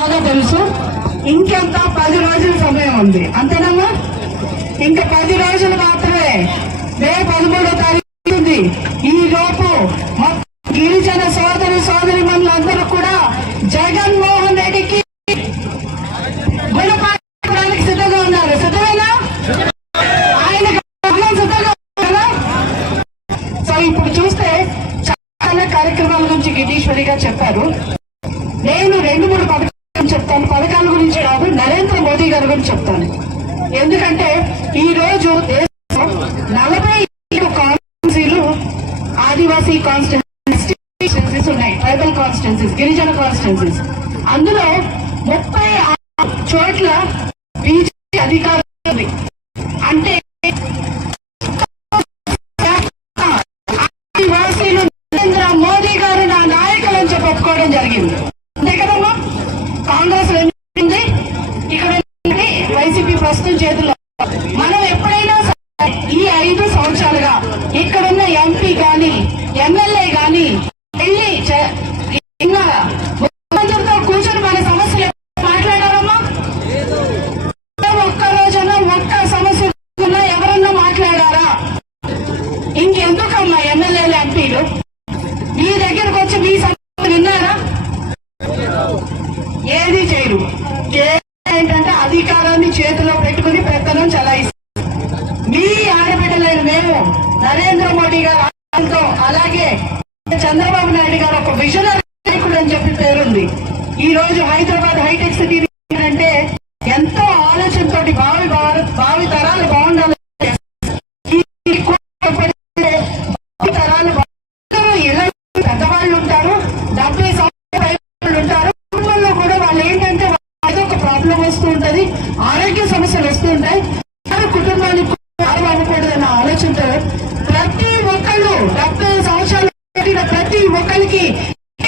బాగా తెలుసు. ఇంకెంత పది రోజుల సమయం ఉంది. అంతేనమ్మా? ఇంకా పది రోజులు మాత్రమే. మే పదమూడో తారీఖు ఉంది. ఈ లోపు గిరిజన సోదరి సోదరి మనులందరూ కూడా జగన్మోహన్ రెడ్డికి గుణపాఠానికి సిద్ధంగా ఉన్నారు. సిద్ధమేనా? ఆయన సిద్ధంగా ఉన్నారా? సో ఇప్పుడు చూస్తే చాలా కార్యక్రమాల గురించి గిరీశ్వరి గారు చెప్పారు. నేను రెండు మూడు తమ పథకాల గురించి కాదు నరేంద్ర మోదీ గారి గురించి చెప్తాను. ఎందుకంటే ఈ రోజు దేశంలో నలభై ఏడు కాన్స్టిట్యూన్సీలు ఆదివాసీ కాన్స్టిట్యూన్సీస్ ఉన్నాయి ట్రైబల్ కాన్స్టిట్యూన్సీస్ గిరిజన కాన్స్టిట్యూన్సీస్. అందులో ముప్పై చోట్ల బీజేపీ అధికారం ఉంది అంటే ఆదివాసీలు నరేంద్ర మోదీ గారు నా నాయకులు అని చెప్పి ఒప్పుకోవడం జరిగింది అంతే కదమ్మా కాంగ్రెస్ ఉంది ఇక్కడ ఉంది వైసీపీ ప్రస్తుతం చేతుల్లో. మనం ఎప్పుడైనా ఈ ఐదు సంవత్సరాలుగా ఇక్కడున్న ఎంపీ గాని ఎమ్మెల్యే గాని వెళ్ళి ముఖ్యమంత్రితో కూర్చొని మన సమస్యలు మాట్లాడారమ్మా? ఒక్క రోజున ఒక్క సమస్య ఎవరన్నా మాట్లాడారా? ఇంకెందుకమ్మా ఎమ్మెల్యేలు ఎంపీలు? మీ దగ్గరకు వచ్చి మీ సమస్య విన్నారా? ఏది చేయరు. కేవలం అధికారాన్ని చేతిలో పెట్టుకుని పెత్తనం చలాయిస్తారు మీ ఆడబిడ్డలైన మేము నరేంద్ర మోడీ గారు అలాగే చంద్రబాబు నాయుడు గారు ఒక విజనరీ సమస్యలు కుటుంబానికి భారం ఆలోచనతో ప్రతి ఒక్కళ్ళు డెబ్బై సంవత్సరాలు కట్టిన ప్రతి ఒక్కరికి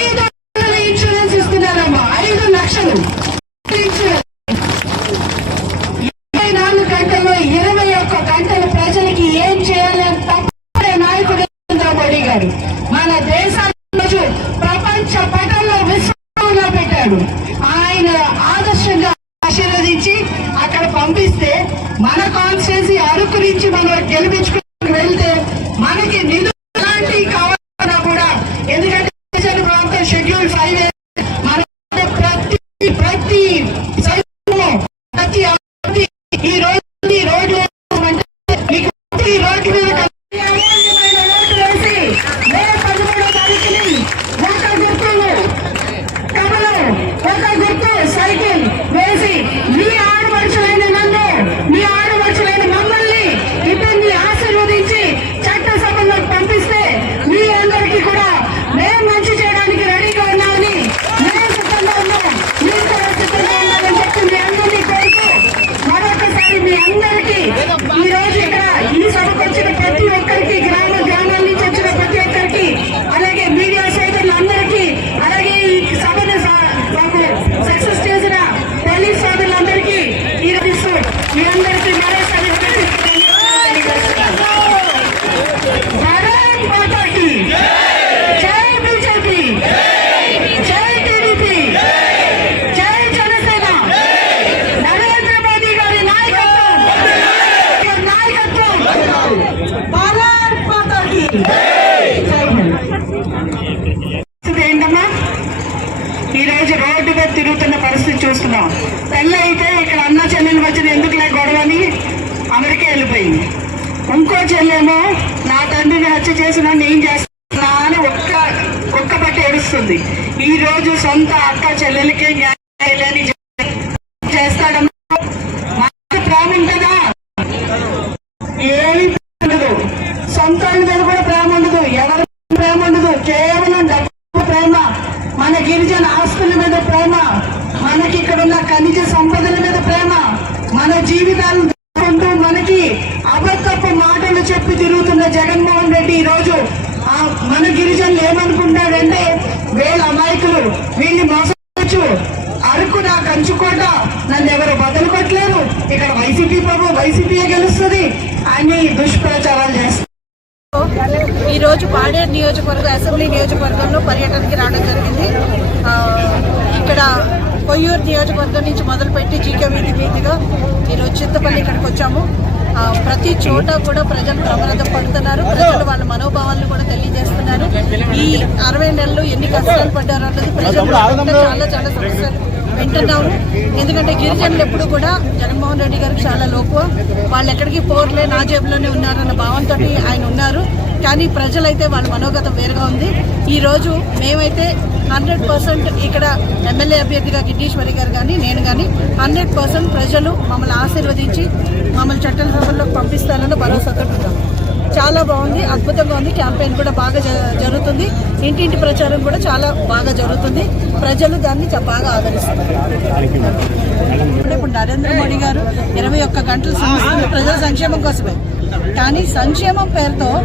ఐదు ఇన్సూరెన్స్ ఇస్తున్నారమ్మా. ఐదు లక్షలు. ఇరవై నాలుగు గంటల్లో ఇరవై ఒక్క గంటలు ప్రజలకి ఏం చేయాలి అని తప్పే నాయకుడు మోడీ గారు. మన దేశాన్ని ప్రపంచ పటంలో విశ్వంలో పెట్టాడు. ఆయన ఆదర్శంగా పంపిస్తే మన కాన్స్టిట్యూన్సీ అరకు నుంచి మనం గెలిపించుకుని వెళ్తే మనకి నిధులు ఎలాంటివి కావాలన్నా కూడా ఎందుకంటే ప్రాంతం షెడ్యూల్ ఫైవ్ మన ప్రతి ప్రతి సైన్యంలో ప్రతి అభివృద్ధి ఈ రోజు ఈ రోడ్లు అంటే మీకు ఈ రోడ్డు మీద కలిసి అమూల్యమైన ఓట్లు వేసి మే పదమూడో తారీఖుని ఒక గుర్తులు కమలం ఒక గుర్తు సైకిల్ వేసి మీ ఆడపడుచులైన నన్ను మీ ఆడపడుచులైన మమ్మల్ని ఇబ్బంది ఆశీర్వదించి చట్టసభలోకి పంపిస్తే మీ అందరికీ కూడా మేము మంచి చేయడానికి రెడీగా ఉన్నామని మేము సిద్ధంగా ఉన్నాం మీరు కూడా సిద్ధంగా ఉన్నారని చెప్పి మీ అందరినీ కోరుతూ మరొకసారి మీ అందరికీ ఈ రోజు ఇక్కడ ఈ సభకు వచ్చిన ప్రతి ఒక్కరికి గ్రామ గ్రామాల నుంచి వచ్చిన ప్రతి ఒక్కరికి అలాగే మీడియా సోదరులు అందరికీ అలాగే ఈ సభను స- మాకు సక్సెస్ చేసిన పోలీస్ సోదరులందరికీ ఈ రోజు మీ అందరికీ మరోసారి భారత్ మాతాకి జై బీజేపీ జై టీడీపీ జై జనసేన నరేంద్ర మోదీ గారి నాయకత్వం నాయకత్వం భారత్ మాతాకి పరిస్థితి ఏంటమ్మా ఈ రోజు రోడ్డు మీద తిరుగుతున్న పరిస్థితి చూస్తున్నాం పెళ్ళి అయితే ఇక్కడ అన్న చెల్లెలు మధ్యన ఎందుకులే గొడవని అమెరికా వెళ్ళిపోయింది. ఇంకో చెల్లెమో నా తండ్రిని హత్య చేసిన నేను చేస్తున్నా అని ఒక్క ఒక్క పట్టి ఏడుస్తుంది. ఈ రోజు సొంత అక్క చెల్లెలకే న్యాయం చేయలేని చేస్తాడమ్మా మనకు ప్రేమ ఉంటుందా ఏమి ఉండదు సొంత వాళ్ళ మీద కూడా ప్రేమ ఉండదు ఎవరి మీద ప్రేమ ఉండదు కేవలం డబ్బు ప్రేమ మన గిరిజన ఆస్తుల మీద ప్రేమ మనకి ఇక్కడ ఉన్న ఖనిజ సంపదల మీద ప్రేమ మన జీవితాలను దాచుకుంటూ మనకి అబద్ధపు మాటలు చెప్పి తిరుగుతున్న జగన్మోహన్ రెడ్డి ఈ రోజు ఆ మన గిరిజనులు ఏమనుకుంటాడంటే వీళ్ళ అమాయకులు వీళ్ళని మోసవచ్చు అరకు నన్ను ఎవరు బదులు కొట్టలేరు ఇక్కడ వైసీపీ ప్రభు వైసీపీయే గెలుస్తుంది. అని దుష్ప్రచారాలు చేస్తారు ఈ రోజు పాడేరు నియోజకవర్గం అసెంబ్లీ నియోజకవర్గంలో పర్యటనకి రావడం జరిగింది. ఇక్కడ కొయ్యూరు నియోజకవర్గం నుంచి మొదలుపెట్టి జీకే వీధి మీదుగా ఈరోజు చింతపల్లి ఇక్కడికి వచ్చాము. ప్రతి చోట కూడా ప్రజలు ప్రమాదం పడుతున్నారు. ప్రజలు వాళ్ళ మనోభావాలను కూడా తెలియజేస్తున్నారు. ఈ అరవై నెలలు ఎన్ని కష్టాలు పడ్డారు అన్నది ప్రజలు చాలా చాలా సమస్యలు. వింటున్నాము. ఎందుకంటే గిరిజనులు ఎప్పుడు కూడా జగన్మోహన్ రెడ్డి గారికి చాలా లోకువ వాళ్ళు ఎక్కడికి పోర్లే నా జేబులోనే ఉన్నారన్న భావంతో ఆయన ఉన్నారు. కానీ ప్రజలైతే వాళ్ళ మనోగతం వేరుగా ఉంది. ఈ రోజు మేమైతే హండ్రెడ్ పర్సెంట్ ఇక్కడ ఎమ్మెల్యే అభ్యర్థిగా గిడ్డీశ్వరి గారు కానీ నేను కానీ హండ్రెడ్ పర్సెంట్ ప్రజలు మమ్మల్ని ఆశీర్వదించి మమ్మల్ని చట్టసభల్లోకి పంపిస్తారని భరోసాతో ఉంటాము చాలా బాగుంది అద్భుతంగా ఉంది. క్యాంపెయిన్ కూడా బాగా జ- జరుగుతుంది. ఇంటింటి ప్రచారం కూడా చాలా బాగా జరుగుతుంది. ప్రజలు దాన్ని చ- బాగా ఆదరిస్తున్నారు. ఇప్పుడు నరేంద్ర మోడీ గారు ఇరవై ఒక్క గంటల శ్రమిస్తుంది ప్రజల సంక్షేమం కోసమే. కానీ సంక్షేమం పేరుతో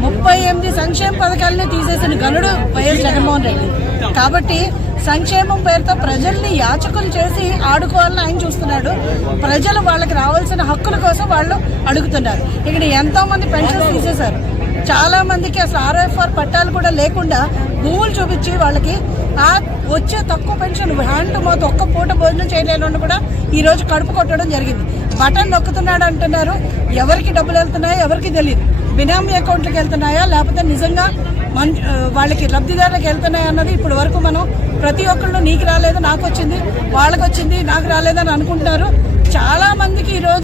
ముప్పై ఎనిమిది సంక్షేమ పథకాలని తీసేసిన గనుడు వైఎస్ జగన్మోహన్ రెడ్డి. కాబట్టి సంక్షేమం పేరుతో ప్రజల్ని యాచకులు చేసి ఆడుకోవాలని ఆయన చూస్తున్నాడు. ప్రజలు వాళ్ళకి రావాల్సిన హక్కుల కోసం వాళ్ళు అడుగుతున్నారు. ఇక్కడ ఎంతో మంది పెన్షన్స్ తీసేశారు. చాలా మందికి అసలు ఆర్ఎఫ్ఆర్ పట్టాలు కూడా లేకుండా భూములు చూపించి వాళ్ళకి ఆ వచ్చే తక్కువ పెన్షన్ హ్యాండ్ టు మౌత్ ఒక్క పూట భోజనం చేయలేని కూడా ఈ రోజు కడుపు కొట్టడం జరిగింది. బటన్ నొక్కుతున్నాడు అంటున్నారు. ఎవరికి డబ్బులు వెళ్తున్నాయో ఎవరికి తెలియదు బినామీ అకౌంట్లకు వెళ్తున్నాయా? లేకపోతే నిజంగా మన్ వాళ్ళకి లబ్ధిదారులకు వెళ్తున్నాయి అన్నది ఇప్పుడు వరకు మనం ప్రతి ఒక్కళ్ళు నీకు రాలేదు నాకు వచ్చింది వాళ్ళకి వచ్చింది నాకు రాలేదని అనుకుంటున్నారు. చాలా మందికి ఈ రోజు